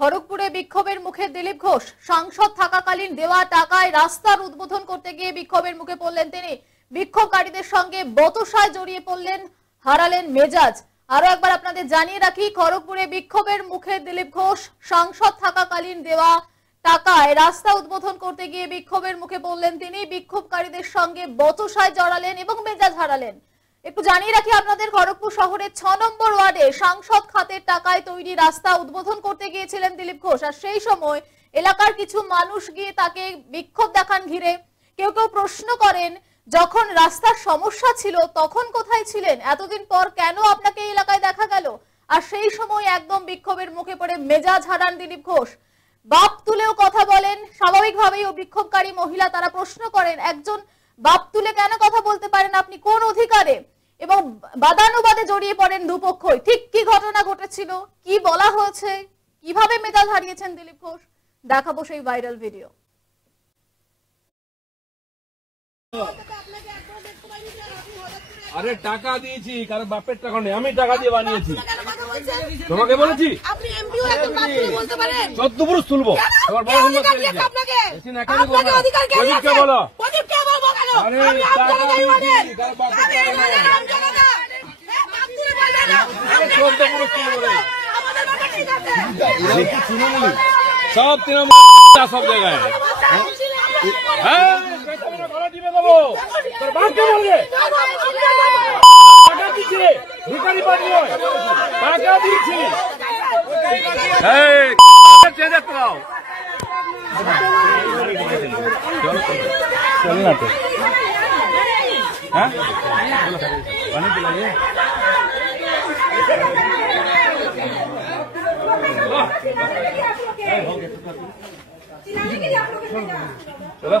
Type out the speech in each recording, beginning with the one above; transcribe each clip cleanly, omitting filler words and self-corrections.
খড়গপুরে বিক্ষোভের মুখে দিলীপ ঘোষ। সাংসদ থাকাকালীন দেওয়া টাকায় রাস্তার উদ্বোধন করতে গিয়ে বিক্ষোভের মুখে পড়লেন তিনি। বিক্ষোভকারীদের সঙ্গে বচসায় জড়িয়ে পড়লেন, হারালেন মেজাজ। আরো একবার আপনাদের জানিয়ে রাখি, খড়গপুরে বিক্ষোভের মুখে দিলীপ ঘোষ। সাংসদ থাকাকালীন দেওয়া টাকায় রাস্তা উদ্বোধন করতে গিয়ে বিক্ষোভের মুখে পড়লেন তিনি। বিক্ষোভকারীদের সঙ্গে বচসায় জড়ালেন এবং মেজাজ হারালেন। একটু জানিয়ে রাখি আপনাদের, খড়গপুর শহরের 6 নম্বর ওয়ার্ডে সাংসদ খাতের টাকায় তৈরি রাস্তা উদ্বোধন করতে গিয়েছিলেন দিলীপ ঘোষ। আর সেই সময় এলাকার কিছু মানুষ গিয়ে তাকে বিক্ষোভ দেখান ঘিরে। কেউ কেউ প্রশ্ন করেন, যখন রাস্তার সমস্যা ছিল তখন কোথায় ছিলেন? এতদিন পর কেন আপনাকে এই এলাকায় দেখা গেল? আর সেই সময় একদম বিক্ষোভের মুখে পড়ে মেজাজ হারান দিলীপ ঘোষ। বাপ তুলেও কথা বলেন। স্বাভাবিকভাবেই ও বিক্ষোভকারী মহিলা তারা প্রশ্ন করেন, একজন বাপ তুলে কেন কথা বলতে পারেন আপনি, কোন অধিকারে? এবং বাদানুবাদে জড়িয়ে পড়েন দুপক্ষই। ঠিক কি ঘটনা ঘটেছিল, কি বলা হয়েছে, কিভাবে মেজাজ হারিয়েছেন দিলীপ ঘোষ, দেখাবো সেই ভাইরাল ভিডিও। আরে টাকা দিয়েছি, কারণ বাপের টাকা নেই, আমি টাকা দিয়ে বানিয়েছি। তোমাকে বলেছি আপনি এমপিও একজন বাপ তুলে বলতে পারেন? 14 পুরুষ তুলবো। তোমার বড় হিম্মত আপনাকে আপনাকে অধিকার কে দিয়েছে? কে বলো? প্রদীপ কে বলবো কেন? আরে আমি টাকা আপনাকে দিয়েছি, কারণ বাপের টাকা নেই। বাপ তুলে বলবেন না। 14 পুরুষ তুলবো। আমাদের বাবা ঠিক আছে। সব তৃণমূল সব জায়গায়। হ্যাঁ, ভাড়া দিবে দেবো। তোর বাপকে বলবে টাকা দিচ্ছি, ভিখারি পার্টি নয়, টাকা দিচ্ছি। চেঞ্জে তোরাও চল না তো। হ্যাঁ পানি পিলাইয়ে চলো।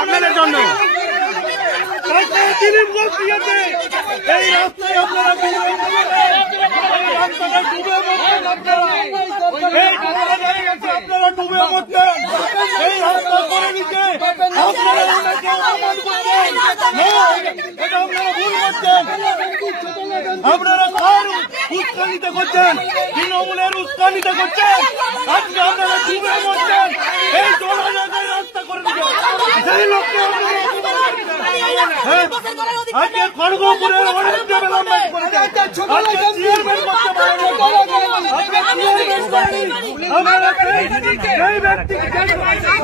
আপনাদের জন্য দিলীপ ঘোষ দিয়েছে এই রাস্তায়, আপনারা আপনারা ডুবে মরছেন, এই রাস্তা করে দিচ্ছে আপনারা ভুল করছেন। আপনারা কার উস্কানিতে করছেন? তৃণমূলের উস্কানিতে করছেন। আজকে আপনারা ডুবে মরছেন, এই জোড়া জায়গায় রাস্তা করে দিচ্ছেন। সেই লোককে আজকে খড়গপুরের অনেক ডেভেলপমেন্ট করেছে, আজকে চেয়ারম্যান করতে পারেন, আজকে চেয়ারম্যান করেনি। আপনারা সেই ব্যক্তিকে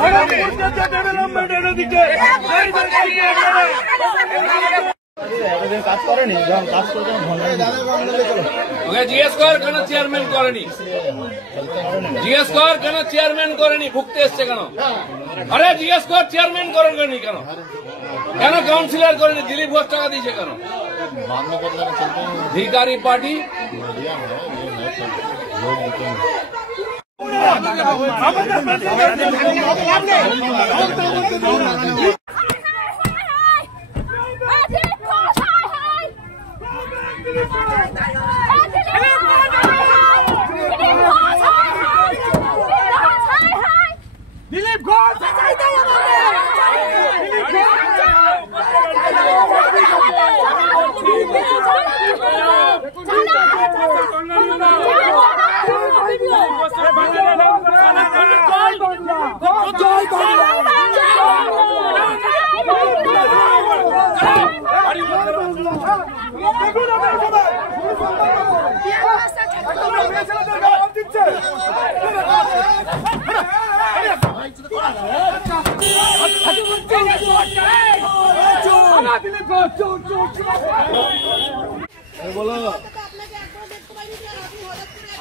খড়গপুরকে ডেভেলপমেন্ট এনে দিচ্ছে, সেই ব্যক্তিকে কাজ করেনি, কাজ করতে ওকে জিজ্ঞেস কর কেন চেয়ারম্যান করেনি, জিজ্ঞেস কর কেন চেয়ারম্যান করেনি, ভুগতে এসছে কেন? আরে জিজ্ঞেস কর চেয়ারম্যান করেনি কেন, কেন কাউন্সিলর করেনি? দিলীপ ঘোষ টাকা দিয়েছে কেন? ভিখারি পার্টি। দিলীপ ঘোষ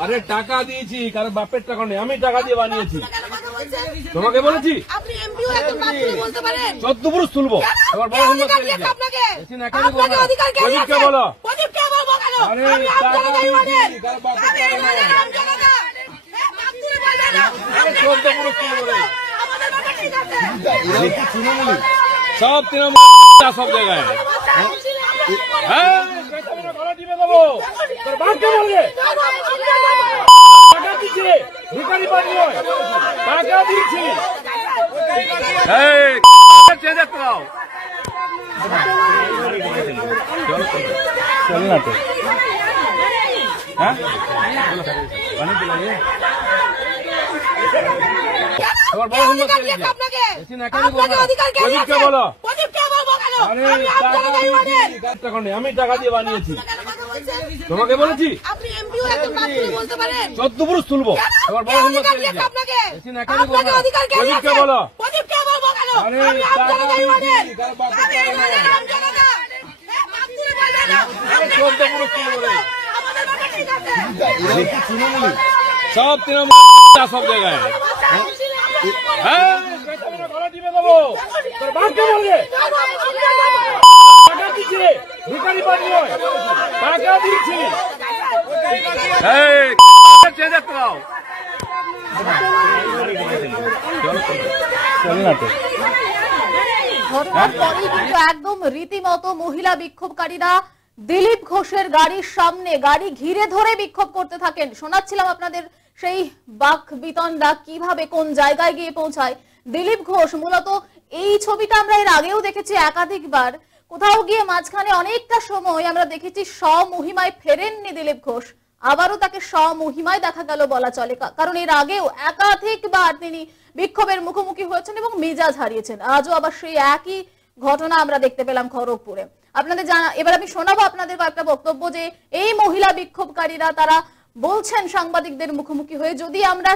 আরে টাকা দিয়েছি, কারণ বাপের টাকা নেই, আমি টাকা দিয়ে বানিয়েছি। তোমাকে বলেছি আপনি এমপিও একজন বাপ তুলে বলতে পারেন? 14 পুরুষ তুলবো। তোমার বড় হিম্মত আপনাকে অধিকার কে দিয়েছে? বলো। প্রদীপ কে বলবো কেন? আরে আমি টাকা আপনাকে দিয়েছি, কারণ বাপের টাকা নেই। 14 পুরুষ তুলবো। আমাদের বাবা ঠিক আছে। সব তৃণমূল সব জায়গায়। হ্যাঁ, ভাড়া দিবে দেবো। তোর বাপকে বলবে টাকা দিচ্ছি, ভিখারি পার্টি নয়, টাকা দিচ্ছি। দাও। চল না তো হ্যাঁ তোমার বড় সুন্দর আপনাকে অধিকার কে দিয়েছে? বলো প্রদীপকে বলবো কেন? আরে আমি আপনাকে তাই বলেন। আমি টাকা দিয়ে বানিয়েছি। কেন কথা বলছেন? তোমাকে বলেছি আপনি এমপিও একজন মাত্র বলতে পারেন। 14 পুরুষ তুলবো। তোমার বড় সুন্দর অধিকার দিয়েছে আপনাকে? আপনাকে অধিকার কে দিয়েছে? বলো প্রদীপকে বলবো কেন? আরে আমি আপনাকে তাই বলেন। কার বাপের আমি টাকা নয়। জনতা। আপনি বলবেন না। 14 পুরুষ তুলবো রে। আমাদের কথা ঠিক আছে। সব তৃণমূল সব জায়গায় হ্যাঁ ভাড়া দিবে দেবো। তোর বাপকে বলবে টাকা দিচ্ছি ভিখারি বাড়ি নয় টাকা দিচ্ছি। চেঞ্জ করাও চল না তো ঘটনার পরেই কিন্তু একদম রীতিমতো মহিলা বিক্ষোভকারীরা দিলীপ ঘোষের গাড়ির সামনে গাড়ি ঘিরে ধরে বিক্ষোভ করতে থাকেন। শোনাচ্ছিলাম আপনাদের সেই বাক বিতণ্ডা কিভাবে কোন জায়গায় গিয়ে পৌঁছায়। দিলীপ ঘোষ মূলত এই ছবিটা আমরা এর আগেও দেখেছি একাধিকবার। কোথাও গিয়ে মাঝখানে অনেকটা সময় আমরা দেখেছি স্বমহিমায় ফেরেননি দিলীপ ঘোষ, আবারও তাকে স্বমহিমায় দেখা গেল বলা চলে, কারণ এর আগেও একাধিকবার তিনি বিক্ষোভের মুখোমুখি হয়েছেন এবং মেজাজ হারিয়েছেন। আজও আবার সেই একই ঘটনা আমরা দেখতে পেলাম খড়গপুরে। আপনাদের জানা, এবার আমি শোনাবো আপনাদের কয়েকটা বক্তব্য যে এই মহিলা বিক্ষোভকারীরা তারা বলছেন সাংবাদিকদের মুখোমুখি হয়ে, যদি আমরা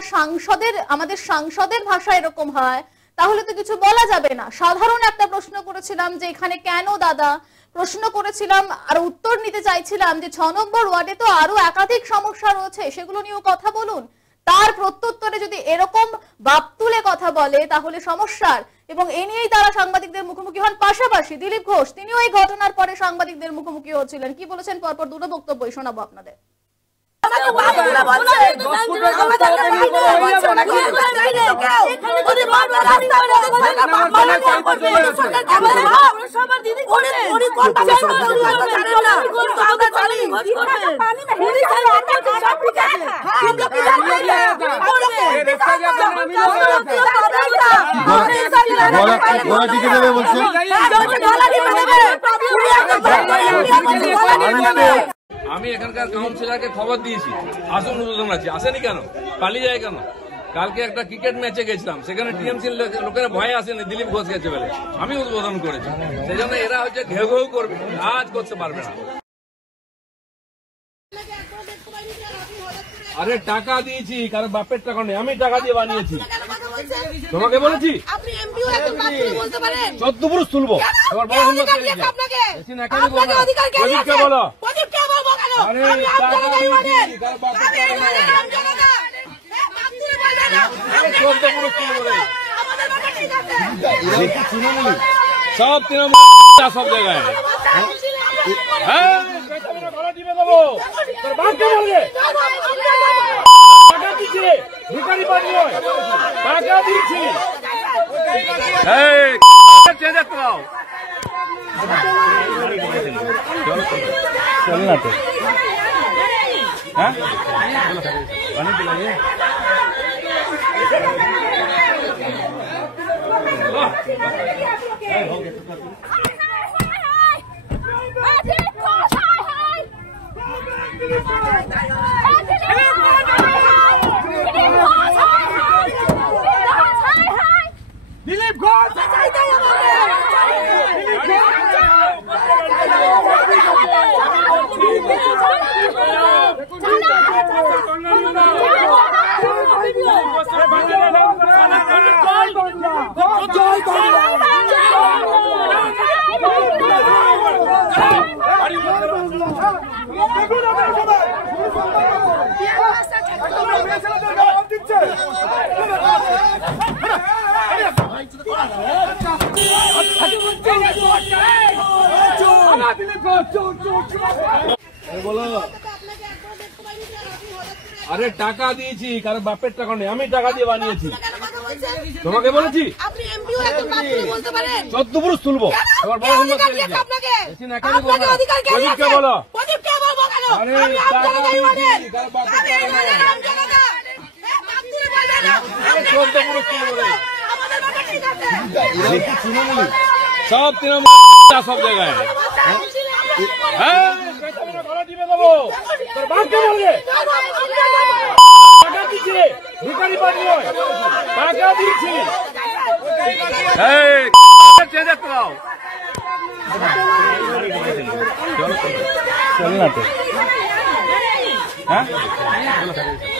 আমাদের সাংসদের ভাষা এরকম হয় তাহলে তো কিছু বলা যাবে না। সাধারণ একটা প্রশ্ন করেছিলাম যে এখানে কেন দাদা, প্রশ্ন করেছিলাম আর উত্তর নিতে চাইছিলাম যে 6 নম্বর ওয়ার্ডে তো আরো একাধিক সমস্যা রয়েছে, সেগুলো নিয়েও কথা বলুন। তার প্রত্যুত্তরে যদি এরকম বাপ তুলে কথা বলে তাহলে সমস্যার, এবং এ নিয়েই তারা সাংবাদিকদের মুখোমুখি হন। পাশাপাশি দিলীপ ঘোষ তিনিও এই ঘটনার পরে সাংবাদিকদের মুখোমুখি হচ্ছিলেন। কি বলেছেন পরপর দুটো বক্তব্যই শোনাবো আপনাদের। আমি এখানকার কাউন্সিলরকে খবর দিয়েছি আসন উদ্বোধন আছে, আসেনি কেন, পালিয়ে যায় কেন? কালকে একটা ক্রিকেট ম্যাচে গেছিলাম, সেখানে টিএমসি লোকেরা ভয়ে আসেনি, দিলীপ ঘোষ গেছে বলে আমি উদ্বোধন করেছি। সেই জন্য এরা হচ্ছে ঘেউ ঘেউ করবে, আজ করতে পারবে না। আরে টাকা দিয়েছি, কারণ বাপের টাকা নেই, আমি টাকা দিয়ে বানিয়েছি। তোমাকে বলেছি আপনি এমপিও একজন মাত্র বলতে পারেন। 14 পুরুষ তুলবো। তোমার বড় সুন্দর আপনাকে অধিকার কে দিয়েছে? বলো প্রদীপকে বলবো কেন? আরে আমি আপনাকে তাই বলেন। কার বাপের টাকা নয়। জনতা। আপনি বলবেন না। 14 পুরুষ তুলবো রে। আমাদের কথা ঠিক আছে। সব তৃণমূল সব জায়গায় হ্যাঁ ভাড়া দিবে দেবো। তোর বাপকে বলবে টাকা দিচ্ছি ভিখারি বাড়ি নয় টাকা দিচ্ছি। চেঞ্জ করাও চল না তো হ্যাঁ দিলীপ ঘোষ আরে টাকা দিয়েছি, কারণ বাপের টাকা নেই, আমি টাকা দিয়ে বানিয়েছি। তোমাকে বলেছি আপনি এমপিও একজন মাত্র বলতে পারেন। 14 পুরুষ তুলবো। তোমার বড় সুন্দর আপনাকে অধিকার কে দিয়েছে? বলো প্রদীপকে বলবো কেন? আরে আমি আপনাকে তাই বলেন। কার বাপের টাকা নয়। জনতা। আপনি বলবেন না। 14 পুরুষ তুলবো রে। আমাদের কথা ঠিক আছে। সব তৃণমূল সব জায়গায়। হ্যাঁ ভাড়া দিবে দেবো তোর বাপকে বলবে টাকা দিচ্ছি রে ভিখারি পাটি নয় টাকা দিচ্ছি চেঞ্জ করাও চল না তো হ্যাঁ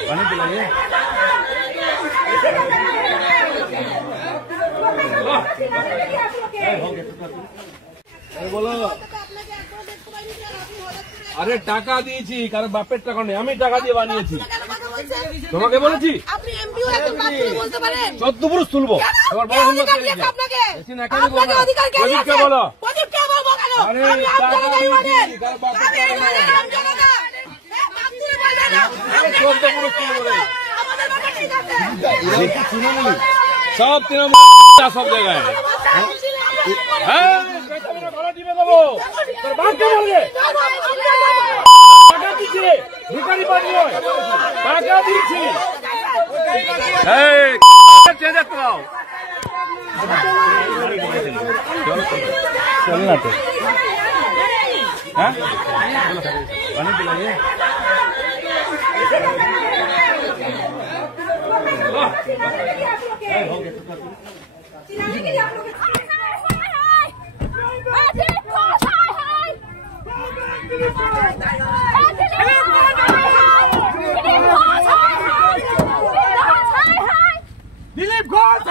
পানি দিলাইয়ে বলো আরে টাকা দিয়েছি কারণ বাপের টাকা নেই আমি টাকা দিয়ে বানিয়েছি তোমাকে বলেছি আপনি এমপিও একজন পাত্রী বলতে পারেন 14 পুরুষ তুলবো তোমার বড় সুন্দর আপনাকে এসি না কেন বলো অধিকার কে প্রদীপকে বলো প্রদীপকে বলবো কেন আরে আপনি টাকা আপনাকে বলেন দিয়েছি কারণ বাপের টাকা নেই আমাদের 14 পুরুষ তুলবো রে বাবা ঠিক আছে সব তৃণমূল সব জায়গায়। হ্যাঁ ভাড়া দিবে দেবো তোর বাপকে বলবে টাকা দিচ্ছি রে ভিখারি পাটি নয় টাকা দিচ্ছি চেঞ্জ করাও চল না তো হ্যাঁ পানি দিলাইয়ে দিলীপ ঘোষ